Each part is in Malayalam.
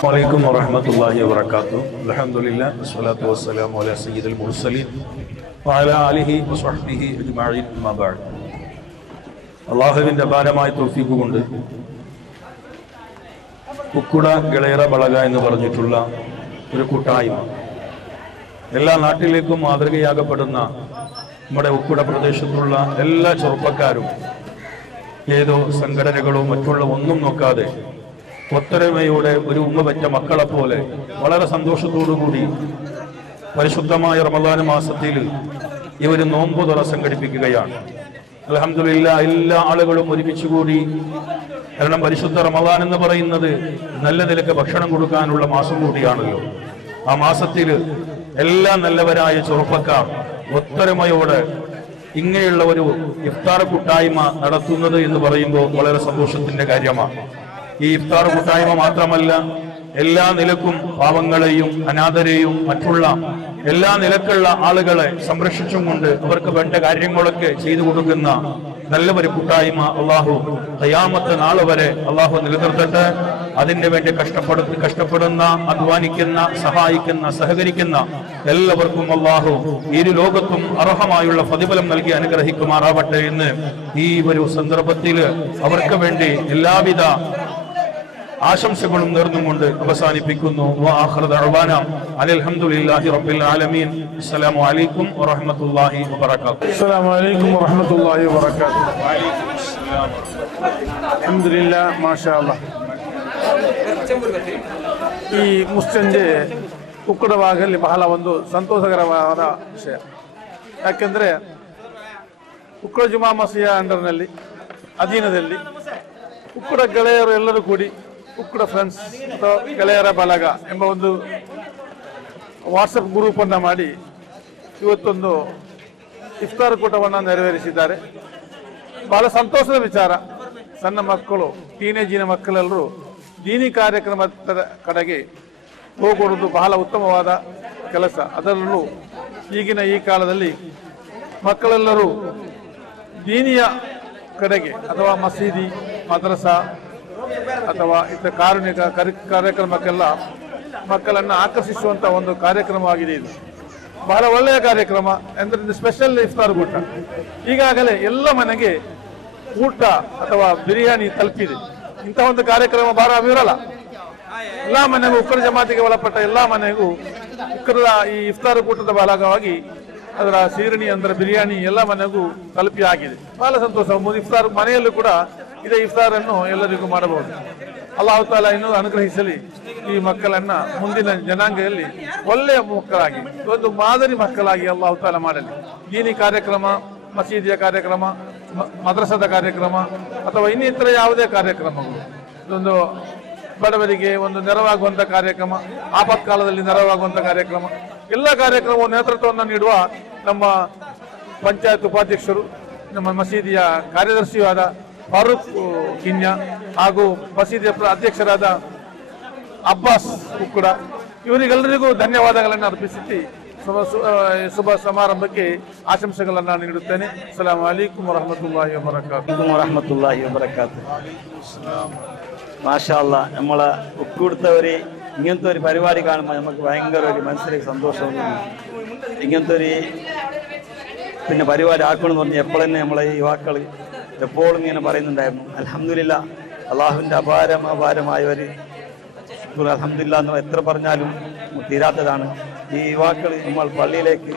Assalamualaikum warahmatullahi wabarakatuh. Alhamdulillah wassalatu wassalamu ala sayyidil mursalin wa ala alihi wa sahbihi ajma'in amma ba'd. അള്ളാഹുവിൻ്റെ അപാരമായ തൗഫീഖ് കൊണ്ട് ഉക്കുട ഗളേറ ബളക എന്ന് പറഞ്ഞിട്ടുള്ള ഒരു കൂട്ടായ്മ എല്ലാ നാട്ടിലേക്കും മാതൃകയാകപ്പെടുന്ന നമ്മുടെ ഉക്കുട പ്രദേശത്തുള്ള എല്ലാ ചെറുപ്പക്കാരും ഏതോ സംഘടനകളോ മറ്റുള്ള ഒന്നും നോക്കാതെ ഒത്തൊരുമയോടെ ഒരു ഉമ്മ വെച്ച മക്കളെ പോലെ വളരെ സന്തോഷത്തോടുകൂടി പരിശുദ്ധമായ റമദാൻ മാസത്തിൽ ഇവർ നോമ്പ് തുറ സംഘടിപ്പിക്കുകയാണ്. അൽഹംദുലില്ലാഹ് എല്ലാ ആളുകളും ഒരുമിച്ചുകൂടി. കാരണം പരിശുദ്ധ റമദാൻ എന്ന് പറയുന്നത് നല്ല നിലക്ക് ഭക്ഷണം കൊടുക്കാനുള്ള മാസം കൂടിയാണല്ലോ. ആ മാസത്തിൽ എല്ലാ നല്ലവരായ ചെറുപ്പക്കാർ ഒത്തൊരുമയോടെ ഇങ്ങനെയുള്ള ഒരു ഇഫ്താർ കൂട്ടായ്മ നടത്തുന്നത് എന്ന് പറയുമ്പോൾ വളരെ സന്തോഷത്തിന്റെ കാര്യമാണ്. ഈ ഇഫ്താർ കൂട്ടായ്മ മാത്രമല്ല, എല്ലാ നിലക്കും പാവങ്ങളെയും അനാഥരെയും മറ്റുള്ള എല്ലാ നിലക്കുള്ള ആളുകളെ സംരക്ഷിച്ചും കൊണ്ട് അവർക്ക് വേണ്ട കാര്യങ്ങളൊക്കെ ചെയ്തു കൊടുക്കുന്ന നല്ല ഒരു കൂട്ടായ്മ അള്ളാഹു ഖിയാമത്ത് നാൾ വരെ അള്ളാഹു നിലനിർത്തട്ടെ. അതിന് വേണ്ടി കഷ്ടപ്പെടുന്ന അധ്വാനിക്കുന്ന സഹായിക്കുന്ന സഹകരിക്കുന്ന എല്ലാവർക്കും അള്ളാഹു ഇരു ലോകത്തും അർഹമായുള്ള പ്രതിഫലം നൽകി അനുഗ്രഹിക്കുമാറാവട്ടെ എന്ന് ഈ ഒരു സന്ദർഭത്തിൽ അവർക്ക് വേണ്ടി എല്ലാവിധ ആശംസകളും നേർന്നുകൊണ്ട് അവസാനിപ്പിക്കുന്നു. അൽഹംദുലില്ലാഹി റബ്ബിൽ ആലമീൻ. അസ്സലാമു അലൈക്കും വറഹ്മത്തുള്ളാഹി വബറകാതുഹു. അസ്സലാമു അലൈക്കും വറഹ്മത്തുള്ളാഹി വബറകാതുഹു. അൽഹംദുലില്ലാഹ് മാഷാ അല്ലാഹ്. ಈ ಮುಸ್ಸಂಜೆ ಉಕ್ಕಡ ಭಾಗದಲ್ಲಿ ಬಹಳ ಒಂದು ಸಂತೋಷಕರವಾದ ವಿಷಯ. ಯಾಕೆಂದರೆ ಉಕ್ಕಡ ಜುಮಾ ಮಸೀದಿಯ ಅಂಡರ್ನಲ್ಲಿ ಅಧೀನದಲ್ಲಿ ಉಕ್ಕಡ ಗೆಳೆಯರು ಎಲ್ಲರೂ ಕೂಡಿ ಉಕ್ಕಡ ಫ್ರೆಂಡ್ಸ್ ಅಥವಾ ಗೆಳೆಯರ ಬಳಗ ಎಂಬ ಒಂದು ವಾಟ್ಸಪ್ ಗ್ರೂಪನ್ನು ಮಾಡಿ ಇವತ್ತೊಂದು ಇಫ್ತಾರ್ ಕೂಟವನ್ನು ನೆರವೇರಿಸಿದ್ದಾರೆ. ಬಹಳ ಸಂತೋಷದ ವಿಚಾರ. ಸಣ್ಣ ಮಕ್ಕಳು, ಟೀನೇಜಿನ ಮಕ್ಕಳೆಲ್ಲರೂ ದೀನಿ ಕಾರ್ಯಕ್ರಮದ ಕಡೆಗೆ ಹೋಗುವುದು ಬಹಳ ಉತ್ತಮವಾದ ಕೆಲಸ. ಅದರಲ್ಲೂ ಈಗಿನ ಈ ಕಾಲದಲ್ಲಿ ಮಕ್ಕಳೆಲ್ಲರೂ ದೀನಿಯ ಕಡೆಗೆ ಅಥವಾ ಮಸೀದಿ, ಮದ್ರಸಾ ಅಥವಾ ಇತರ ಕಾರುಣಿಕ ಕಾರ್ಯಕ್ರಮಕ್ಕೆಲ್ಲ ಮಕ್ಕಳನ್ನು ಆಕರ್ಷಿಸುವಂಥ ಒಂದು ಕಾರ್ಯಕ್ರಮವಾಗಿದೆ. ಇದು ಬಹಳ ಒಳ್ಳೆಯ ಕಾರ್ಯಕ್ರಮ. ಅಂದರೆ ಸ್ಪೆಷಲ್ ಇಫ್ತಾರ್ ಊಟ ಈಗಾಗಲೇ ಎಲ್ಲ ಮನೆಗೆ ಊಟ ಅಥವಾ ಬಿರಿಯಾನಿ ತಲುಪಿದೆ. ಇಂಥ ಒಂದು ಕಾರ್ಯಕ್ರಮ ಬಹಳ ವಿರಳ. ಎಲ್ಲ ಮನೆಗೂ ಉಕ್ಕಡ ಜಮಾತಿಗೆ ಒಳಪಟ್ಟ ಎಲ್ಲ ಮನೆಗೂ ಉಕ್ಕರದ ಈ ಇಫ್ತಾರ್ ಕೂಟದ ಭಾಗವಾಗಿ ಅದರ ಸೀರಣಿ ಅಂದರೆ ಬಿರಿಯಾನಿ ಎಲ್ಲ ಮನೆಗೂ ತಲುಪಿ ಆಗಿದೆ. ಬಹಳ ಸಂತೋಷ. ಇಫ್ತಾರ್ ಮನೆಯಲ್ಲೂ ಕೂಡ ಇದೇ ಇಫ್ತಾರನ್ನು ಎಲ್ಲರಿಗೂ ಮಾಡಬಹುದು. ಅಲ್ಲಾಹು ತಾಲಾ ಇನ್ನೂ ಅನುಗ್ರಹಿಸಲಿ ಈ ಮಕ್ಕಳನ್ನ ಮುಂದಿನ ಜನಾಂಗದಲ್ಲಿ ಒಳ್ಳೆಯ ಮಕ್ಕಳಾಗಿ, ಒಂದು ಮಾದರಿ ಮಕ್ಕಳಾಗಿ ಅಲ್ಲಾಹು ತಾಲಾ ಮಾಡಲಿ. ದೀನಿ ಕಾರ್ಯಕ್ರಮ, ಮಸೀದಿಯ ಕಾರ್ಯಕ್ರಮ, ಮದ್ರಸಾದ ಕಾರ್ಯಕ್ರಮ ಅಥವಾ ಇನ್ನಿತರ ಯಾವುದೇ ಕಾರ್ಯಕ್ರಮಗಳು, ಇದೊಂದು ಬಡವರಿಗೆ ಒಂದು ನೆರವಾಗುವಂಥ ಕಾರ್ಯಕ್ರಮ, ಆಪತ್ಕಾಲದಲ್ಲಿ ನೆರವಾಗುವಂಥ ಕಾರ್ಯಕ್ರಮ, ಎಲ್ಲ ಕಾರ್ಯಕ್ರಮವು ನೇತೃತ್ವವನ್ನು ನೀಡುವ ನಮ್ಮ ಪಂಚಾಯತ್ ಉಪಾಧ್ಯಕ್ಷರು, ನಮ್ಮ ಮಸೀದಿಯ ಕಾರ್ಯದರ್ಶಿಯೂ ಆದ ಫಾರೂಕ್ ಕಿನ್ಯಾ ಹಾಗೂ ಮಸೀದಿಯ ಅಧ್ಯಕ್ಷರಾದ ಅಬ್ಬಾಸ್ ಕೂಡ, ಇವರಿಗೆಲ್ಲರಿಗೂ ಧನ್ಯವಾದಗಳನ್ನು ಅರ್ಪಿಸಿ ಶುಭ ಸಮಾರಂಭಕ್ಕೆ ಆಶಂಸೆಗಳನ್ನು ನೀಡುತ್ತೇನೆ. ಅಸ್ಸಲಾಮು ಅಲೈಕುಂ ವರಹಮತುಲ್ಲಾಹಿ ವಬರಕಾತು. വറഹ്മത്തുള്ളാഹി വബറകാത്ത്. മാഷാ അല്ലാ, നമ്മളെ ഒക്കൂടുത്തവര് ഇങ്ങനത്തെ ഒരു പരിപാടി കാണുമ്പോൾ നമുക്ക് ഭയങ്കര ഒരു മനസ്സിലേക്ക് സന്തോഷവും ഇങ്ങനത്തെ ഒരു പരിപാടി ആക്കണമെന്ന് പറഞ്ഞ് എപ്പോഴെന്നെ നമ്മളെ ഈ യുവാക്കൾ എപ്പോഴും ഇങ്ങനെ പറയുന്നുണ്ടായിരുന്നു. അൽഹംദുലില്ലാ, അള്ളാഹുവിൻ്റെ അപാരമായ ഒരു അൽഹംദുലില്ലാ എന്ന് എത്ര പറഞ്ഞാലും തീരാത്തതാണ്. ഈ യുവാക്കൾ നമ്മൾ പള്ളിയിലേക്ക്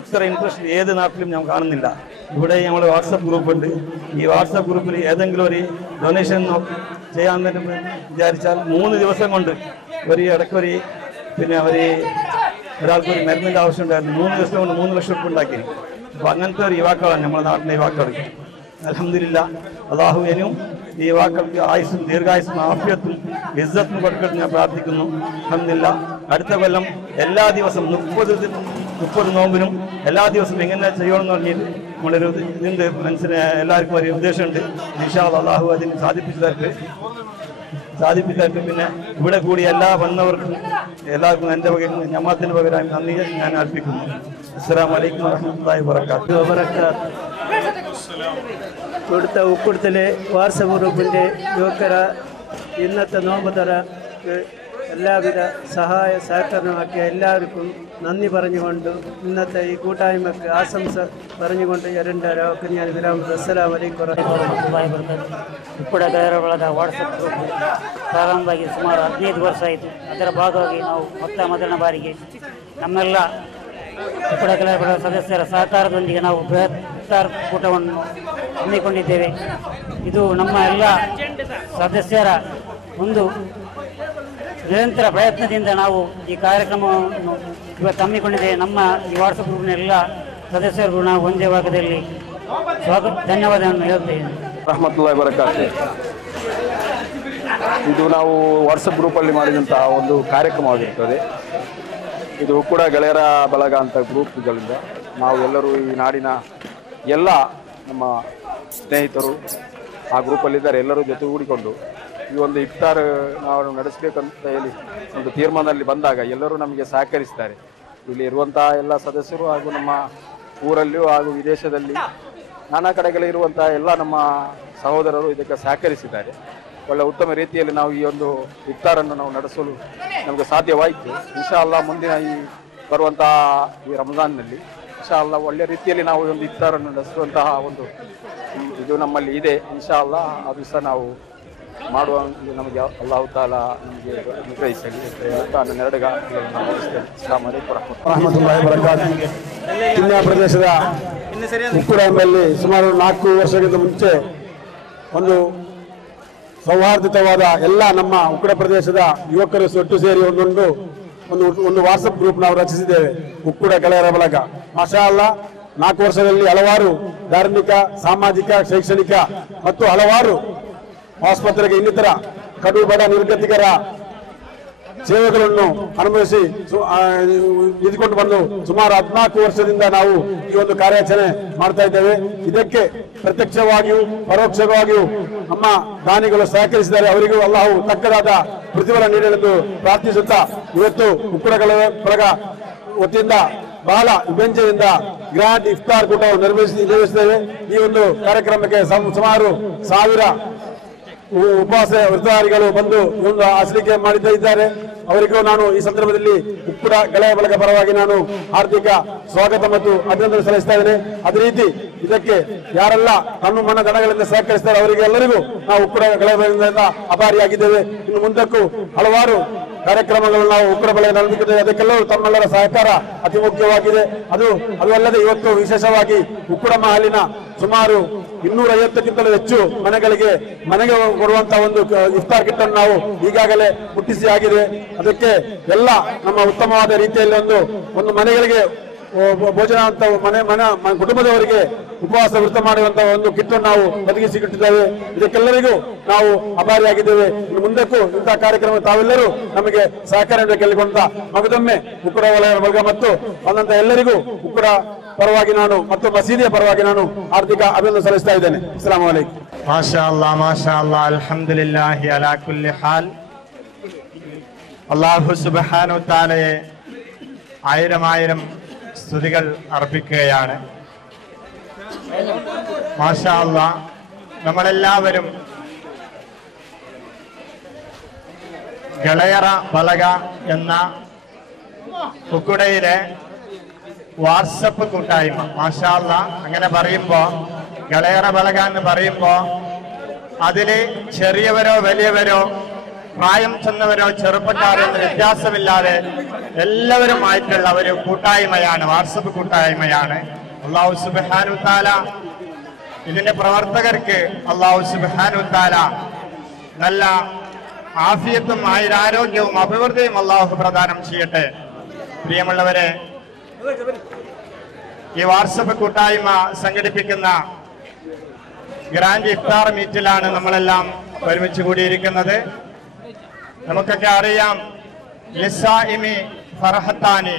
ഇത്ര ഇൻട്രസ്റ്റ് ഏത് നാട്ടിലും ഞാൻ കാണുന്നില്ല. ഇവിടെ നമ്മൾ വാട്സപ്പ് ഗ്രൂപ്പുണ്ട്. ഈ വാട്സപ്പ് ഗ്രൂപ്പിൽ ഏതെങ്കിലും ഒരു ഡൊണേഷൻ ചെയ്യാൻ തന്നെ വിചാരിച്ചാൽ 3 ദിവസം കൊണ്ട് ഇടയ്ക്കൊരു ഒരാൾക്കൊരു മരുന്നിൻ്റെ ആവശ്യം ഉണ്ടായിരുന്നു. 3 ദിവസം കൊണ്ട് 3 ലക്ഷം രൂപ ഉണ്ടാക്കി. അപ്പോൾ അങ്ങനത്തെ ഒരു യുവാക്കളാണ് നമ്മുടെ നാട്ടിലെ യുവാക്കൾ. അൽഹംദുലില്ലാ, അള്ളാഹുവിനും ഈ യുവാക്കൾക്ക് ആയുസ്സും ദീർഘായുസ്സും ആഫിയത്തും ഇസ്സത്തും കൊടുക്കട്ടെ ഞാൻ പ്രാർത്ഥിക്കുന്നു. അൽഹംദുലില്ലാ, അടുത്ത കൊല്ലം എല്ലാ ദിവസവും 30 നോമ്പിനും എല്ലാ ദിവസവും എങ്ങനെ ചെയ്യണമെന്ന് പറഞ്ഞിട്ട് നമ്മളൊരു ഇതിൻ്റെ മനസ്സിന് എല്ലാവർക്കും ഒരു ഉദ്ദേശമുണ്ട്. ഇൻഷാ അല്ലാഹ് അള്ളാഹു അതിന് സാധിപ്പിച്ചു തരട്ടെ. പിന്നെ ഇവിടെ കൂടി എല്ലാ വന്നവർക്കും എല്ലാവർക്കും എൻ്റെ പകരം ജമാഅത്തിൻ്റെ പകരം നന്ദി ഞാൻ അർപ്പിക്കുന്നു. അസ്സലാമു അലൈക്കും വറഹ്മത്തുള്ളാഹി വബറകാതുഹു. ഇവിടുത്തെ ഉക്കുടത്തിലെ വാട്സപ്പ് ഗ്രൂപ്പിൻ്റെ യുവക്കര ഇന്നത്തെ നോമ്പ് തുറക്ക് എല്ലാവിധ സഹായ സഹകരണമാക്കിയ എല്ലാവർക്കും നന്ദി പറഞ്ഞുകൊണ്ട് ഇന്നത്തെ ഈ കൂട്ടായ്മക്ക് ആശംസ പറഞ്ഞുകൊണ്ട് ಎರಡರಕ್ಕೆ ഞാൻ വിരാമ. ಅಸ್ಸಲಾಮು ಅಲೈಕುಂ ವರಹಮತುಲ್ಲಾಹಿ ವಬರಕಾತುಹು. ಉಕ್ಕಡ ಗೆಳೆಯರೊಳಗ ವಾಟ್ಸಪ್ ಗ್ರೂಪ್ ಪ್ರಾರಂಭವಾಗಿ ಸುಮಾರು 15 ವರ್ಷ ಆಯಿತು. ಅದರ ಭಾಗವಾಗಿ ನಾವು ಮೊದಲನೇ ಬಾರಿಗೆ ನಮ್ಮೆಲ್ಲ ಉಕ್ಕಡ ಗೆಳೆಯರ ಸದಸ್ಯರ ಸಹಕಾರದೊಂದಿಗೆ ನಾವು ಬೃಹತ್ ಕೂಟವನ್ನು ಹಮ್ಮಿಕೊಂಡಿದ್ದೇವೆ. ಇದು ನಮ್ಮ ಎಲ್ಲ ಸದಸ್ಯರ ಒಂದು ನಿರಂತರ ಪ್ರಯತ್ನದಿಂದ ನಾವು ಈ ಕಾರ್ಯಕ್ರಮವನ್ನು ಇವತ್ತು ಹಮ್ಮಿಕೊಂಡಿದ್ದೇವೆ. ನಮ್ಮ ಈ ವಾಟ್ಸಪ್ ಗ್ರೂಪ್ನ ಎಲ್ಲ ಸದಸ್ಯರಿಗೂ ನಾವು ಒಂದೇ ಭಾಗದಲ್ಲಿ ಧನ್ಯವಾದವನ್ನು ಹೇಳ್ತೇವೆ. ರಹಮತುಲ್ಲಾಹಿ ವಬರಕಾತು. ಇದು ನಾವು ವಾಟ್ಸಪ್ ಗ್ರೂಪಲ್ಲಿ ಮಾಡಿದಂತಹ ಒಂದು ಕಾರ್ಯಕ್ರಮವಾಗಿರ್ತದೆ. ಇದು ಕೂಡ ಗೆಳೆಯರ ಬಳಗ ಅಂತ ಗ್ರೂಪ್ಗಳಿಂದ ನಾವು ಎಲ್ಲರೂ ಈ ನಾಡಿನ ಎಲ್ಲ ನಮ್ಮ ಸ್ನೇಹಿತರು ಆ ಗ್ರೂಪಲ್ಲಿದ್ದಾರೆ. ಎಲ್ಲರೂ ಜೊತೆಗೂಡಿಕೊಂಡು ಈ ಒಂದು ಇಫ್ತಾರ್ ನಾವು ನಡೆಸಬೇಕಂತ ಹೇಳಿ ಒಂದು ತೀರ್ಮಾನದಲ್ಲಿ ಬಂದಾಗ ಎಲ್ಲರೂ ನಮಗೆ ಸಹಕರಿಸ್ತಾರೆ. ಇಲ್ಲಿ ಇರುವಂಥ ಎಲ್ಲ ಸದಸ್ಯರು ಹಾಗೂ ನಮ್ಮ ಊರಲ್ಲಿಯೂ ಹಾಗೂ ವಿದೇಶದಲ್ಲಿ ನಾನಾ ಕಡೆಗಳಿರುವಂಥ ಎಲ್ಲ ನಮ್ಮ ಸಹೋದರರು ಇದಕ್ಕೆ ಸಹಕರಿಸಿದ್ದಾರೆ. ಒಳ್ಳೆ ಉತ್ತಮ ರೀತಿಯಲ್ಲಿ ನಾವು ಈ ಒಂದು ಇಫ್ತಾರನ್ನು ನಾವು ನಡೆಸಲು ನಮಗೆ ಸಾಧ್ಯವಾಯಿತು. ಇನ್ಶಾ ಅಲ್ಲಾ ಮುಂದಿನ ಈ ಬರುವಂತಹ ಈ ರಂಜಾನ್ನಲ್ಲಿ ಇನ್ಶಾ ಅಲ್ಲಾ ಒಳ್ಳೆ ರೀತಿಯಲ್ಲಿ ನಾವು ಒಂದು ಇಫ್ತಾರನ್ನು ನಡೆಸುವಂತಹ ಒಂದು ಇದು ನಮ್ಮಲ್ಲಿ ಇದೆ. ಇನ್ಶಾ ಅಲ್ಲಾ ಆ ದಿವಸ ನಾವು ಮಾಡುವ ನಮಗೆ ಅಲ್ಲಾಹು ತಾಲಾ ನಮಗೆ ಅನುಗ್ರಹಿಸಲಿ ಅಂತ ನನ್ನೆರಡು ಗಾಗಳನ್ನು ಮುಗಿಸ್ತೇನೆ. ಅಸ್ಸಲಾಮು ಅಲೈಕುಂ ವರಹಮತುಲ್ಲಾಹಿ ವಬರಕಾತುಹು. ಕಿನ್ಯಾ ಪ್ರದೇಶದ ಉಕ್ಕುಡ ಎಂಬಲ್ಲಿ ಸುಮಾರು 4 ವರ್ಷಗಳಿಂದ ಮುಂಚೆ ಒಂದು ಸೌಹಾರ್ದಿತವಾದ ಎಲ್ಲ ನಮ್ಮ ಉಕ್ಕಡ ಪ್ರದೇಶದ ಯುವಕರು ಒಟ್ಟು ಸೇರಿ ಒಂದು ವಾಟ್ಸಪ್ ಗ್ರೂಪ್ ನಾವು ರಚಿಸಿದ್ದೇವೆ, ಉಕ್ಕುಡ ಗೆಳೆಯರ ಬಳಗ. ಮಾಷಾ ಅಲ್ಲಾ, 4 ವರ್ಷದಲ್ಲಿ ಹಲವಾರು ಧಾರ್ಮಿಕ, ಸಾಮಾಜಿಕ, ಶೈಕ್ಷಣಿಕ ಮತ್ತು ಹಲವಾರು ಆಸ್ಪತ್ರೆಗೆ ಇನ್ನಿತರ ಕಡು ಬಡ ನಿರ್ಗತಿಕರ ಸೇವೆಗಳನ್ನು ಅನುಭವಿಸಿ ಇದ್ಕೊಂಡು ಬಂದು ಸುಮಾರು 14 ವರ್ಷದಿಂದ ನಾವು ಈ ಒಂದು ಕಾರ್ಯಾಚರಣೆ ಮಾಡ್ತಾ ಇದ್ದೇವೆ. ಇದಕ್ಕೆ ಪ್ರತ್ಯಕ್ಷವಾಗಿಯೂ ಪರೋಕ್ಷವಾಗಿಯೂ ನಮ್ಮ ದಾನಿಗಳು ಸಹಕರಿಸಿದ್ದಾರೆ. ಅವರಿಗೂ ಅಲ್ಲಾಹು ತಕ್ಕದಾದ ಪ್ರತಿಫಲ ನೀಡಲೆಂದು ಪ್ರಾರ್ಥಿಸುತ್ತಾ ಇವತ್ತು ಉಕ್ಕುಡಗಳ ಬಳಗ ವತಿಯಿಂದ ಬಹಳ ವಿಭಜನೆಯಿಂದ ಗ್ರ್ಯಾಂಡ್ ಇಫ್ತಾರ್ ಕೂಟವನ್ನು ನಿರ್ವಹಿಸಿದ್ದೇವೆ. ಈ ಒಂದು ಕಾರ್ಯಕ್ರಮಕ್ಕೆ ಸುಮಾರು 1000 ಉಪವಾಸ ವ್ರತಧಾರಿಗಳು ಬಂದು ಒಂದು ಆಚರಿಕೆ ಮಾಡಿದ್ದಾರೆ. ಅವರಿಗೂ ನಾನು ಈ ಸಂದರ್ಭದಲ್ಲಿ ಉಕ್ಕುಡ ಗೆಳೆಯ ಬಳಗ ಪರವಾಗಿ ನಾನು ಹಾರ್ದಿಕ ಸ್ವಾಗತ ಮತ್ತು ಅಭಿನಂದನೆ ಸಲ್ಲಿಸ್ತಾ ಇದ್ದೇನೆ. ಅದೇ ರೀತಿ ಇದಕ್ಕೆ ಯಾರೆಲ್ಲ ತಮ್ಮ ಮನ ದಣಗಳಿಂದ ಸಹಕರಿಸ್ತಾರೆ ಅವರಿಗೆ ಎಲ್ಲರಿಗೂ ನಾವು ಉಕ್ಕುಡ ಗೆಳೆಯ ಬಳಗದಿಂದ ಆಭಾರಿಯಾಗಿದ್ದೇವೆ. ಇನ್ನು ಮುಂದಕ್ಕೂ ಹಲವಾರು ಕಾರ್ಯಕ್ರಮಗಳು ನಾವು ಉಕ್ಕುಡ ಬಳಗ ನಡೆಸುತ್ತಿದ್ದೇವೆ. ಅದಕ್ಕೆಲ್ಲರೂ ತಮ್ಮೆಲ್ಲರ ಸಹಕಾರ ಅತಿ ಮುಖ್ಯವಾಗಿದೆ. ಅದು ಅಲ್ಲದೆ ಇವತ್ತು ವಿಶೇಷವಾಗಿ ಉಕ್ಕುಡ ಮಹಲಿನ ಸುಮಾರು 250ಕ್ಕಿಂತಲೂ ಹೆಚ್ಚು ಮನೆಗೆ ಕೊಡುವಂತಹ ಒಂದು ಇಫ್ತಾರ್ ಕಿಟ್ ಅನ್ನು ನಾವು ಈಗಾಗಲೇ ಮುಟ್ಟಿಸಿ ಆಗಿದೆ. ಅದಕ್ಕೆ ಎಲ್ಲ ನಮ್ಮ ಉತ್ತಮವಾದ ರೀತಿಯಲ್ಲಿ ಒಂದು ಮನೆಗಳಿಗೆ ಭೋಜನ ಅಂತ ಕುಟುಂಬದವರಿಗೆ ಉಪವಾಸ ವೃತ್ತ ಮಾಡುವಂತಹ ಒಂದು ಕಿಟ್ ಅನ್ನು ನಾವು ಒದಗಿಸಿಕೊಟ್ಟಿದ್ದೇವೆ. ಇದಕ್ಕೆಲ್ಲರಿಗೂ ನಾವು ಆಭಾರಿಯಾಗಿದ್ದೇವೆ. ಇನ್ನು ಮುಂದಕ್ಕೂ ಇಂತಹ ಕಾರ್ಯಕ್ರಮ ತಾವೆಲ್ಲರೂ ನಮಗೆ ಸಹಕಾರ ಕೇಳಿಕೊಂಡ ಮಗದೊಮ್ಮೆ ಉಕ್ಕುಡ ಬಳಗ ಮತ್ತು ಬಂದಂತ ಎಲ್ಲರಿಗೂ ಉಕ್ಕುಡ ಪರವಾಗಿ ನಾನು ಮತ್ತು ಮಸೀದಿಯ ಪರವಾಗಿ ನಾನು ಹಾರ್ದಿಕ ಅಭಿನಂದನೆ ಸಲ್ಲಿಸ್ತಾ ಇದ್ದೇನೆ. ಅಸ್ಸಲಾಮು ಅಲೈಕುಂ. ಮಾಷಾ ಅಲ್ಲಾ, ಅಲ್ಹಮ್ದುಲಿಲ್ಲಾಹಿ ಅಲಾ ಕುಲ್ಲಿ ಹಾಲ್. ಅಲ್ಲಾಹು ಸುಬ್ಹಾನಹು ವ ತಆಲയെ ആയിരം സ്തുതികൾ അർപ്പിക്കുകയാണ്. മാഷാ അല്ലാഹ്, നമ്മളെല്ലാവരും ഗളയറ ബലഗ എന്ന ഉക്കുടയിലെ വാട്സപ്പ് കൂട്ടായ്മ, മാഷാ അല്ലാഹ്, അങ്ങനെ പറയുമ്പോൾ ഗളയറ ബലഗ എന്ന് പറയുമ്പോൾ അതില് ചെറിയവരോ വലിയവരോ പ്രായം ചെന്നവരോ ചെറുപ്പക്കാരോ എന്ന വ്യത്യാസമില്ലാതെ എല്ലാവരുമായിട്ടുള്ള ഒരു കൂട്ടായ്മയാണ്, വാട്സപ്പ് കൂട്ടായ്മയാണ്. അല്ലാഹു സുബ്ഹാനഹു തആല ഇതിന്റെ പ്രവർത്തകർക്ക് അല്ലാഹു സുബ്ഹാനഹു തആല നല്ല ആഫിയത്തും ആയുരാരോഗ്യവും അഭിവൃദ്ധിയും അല്ലാഹു പ്രദാനം ചെയ്യട്ടെ. പ്രിയമുള്ളവരെ, ഈ വാട്സപ്പ് കൂട്ടായ്മ സംഘടിപ്പിക്കുന്ന ഗ്രാൻഡ് ഇഫ്താർ മീറ്റിലാണ് നമ്മളെല്ലാം ഒരുമിച്ച് കൂടിയിരിക്കുന്നത്. നമുക്കൊക്കെ അറിയാം, ലിസാഇമി ഫർഹത്താനി,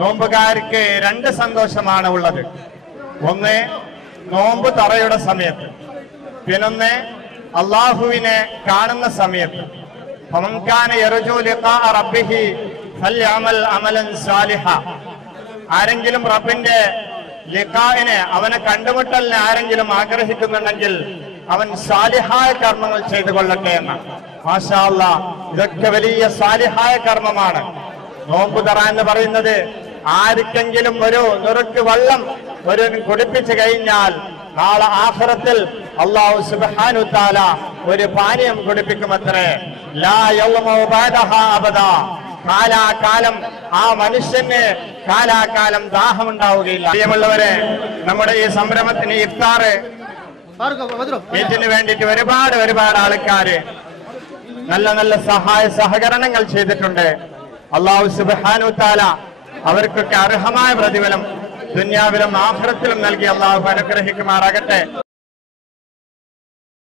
നോമ്പുകാർക്ക് രണ്ട് സന്തോഷമാണ് ഉള്ളത്. ഒന്ന് നോമ്പ് തറയുടെ സമയത്ത്, പിന്നൊന്ന് അള്ളാഹുവിനെ കാണുന്ന സമയത്ത്. ഫമൻകാന യർജു ലിഖാഅ റബ്ബിഹി ഫൽയഅമൽ അമലൻ സാലിഹ. ആരെങ്കിലും റബ്ബിന്റെ ലിഖാഇനെ, അവനെ കണ്ടുമുട്ടലിനെ ആരെങ്കിലും ആഗ്രഹിക്കുന്നുണ്ടെങ്കിൽ അവൻ സാലിഹായ കർമ്മങ്ങൾ ചെയ്തു കൊള്ളട്ടെ എന്ന്. മാഷാ അല്ലാഹ്, ഇതൊക്കെ വലിയ സാലിഹായ കർമ്മമാണ്. നോമ്പ് തറ എന്ന് പറയുന്നത് ആർക്കെങ്കിലും ഒരു നുറുക്ക് വെള്ളം ഒരു കുടിപ്പിച്ചു കഴിഞ്ഞാൽ നാളെ ആഖിറത്തിൽ അല്ലാഹു സുബ്ഹാനഹു തആല ഒരു പാനീയം കുടിപ്പിക്കുമത്രേ. ലാ യൗമു ബഅദഹാ അബദാ, കാലാകാലം ആ മനുഷ്യന് കാലാകാലം ദാഹമുണ്ടാവുകയില്ല. പ്രിയമുള്ളവരെ, നമ്മുടെ ഈ സംരംഭത്തിന് ഇഫ്താർ മീറ്റിന് വേണ്ടിയിട്ട് ഒരുപാട് ആൾക്കാര് നല്ല സഹായ സഹകരണങ്ങൾ ചെയ്തിട്ടുണ്ട്. അല്ലാഹു സുബ്ഹാനഹു തആല അവർക്കൊക്കെ അർഹമായ പ്രതിഫലം ദുനിയാവിലും ആഖിറത്തിലും നൽകി അല്ലാഹു അനുഗ്രഹിക്കുമാറാകട്ടെ.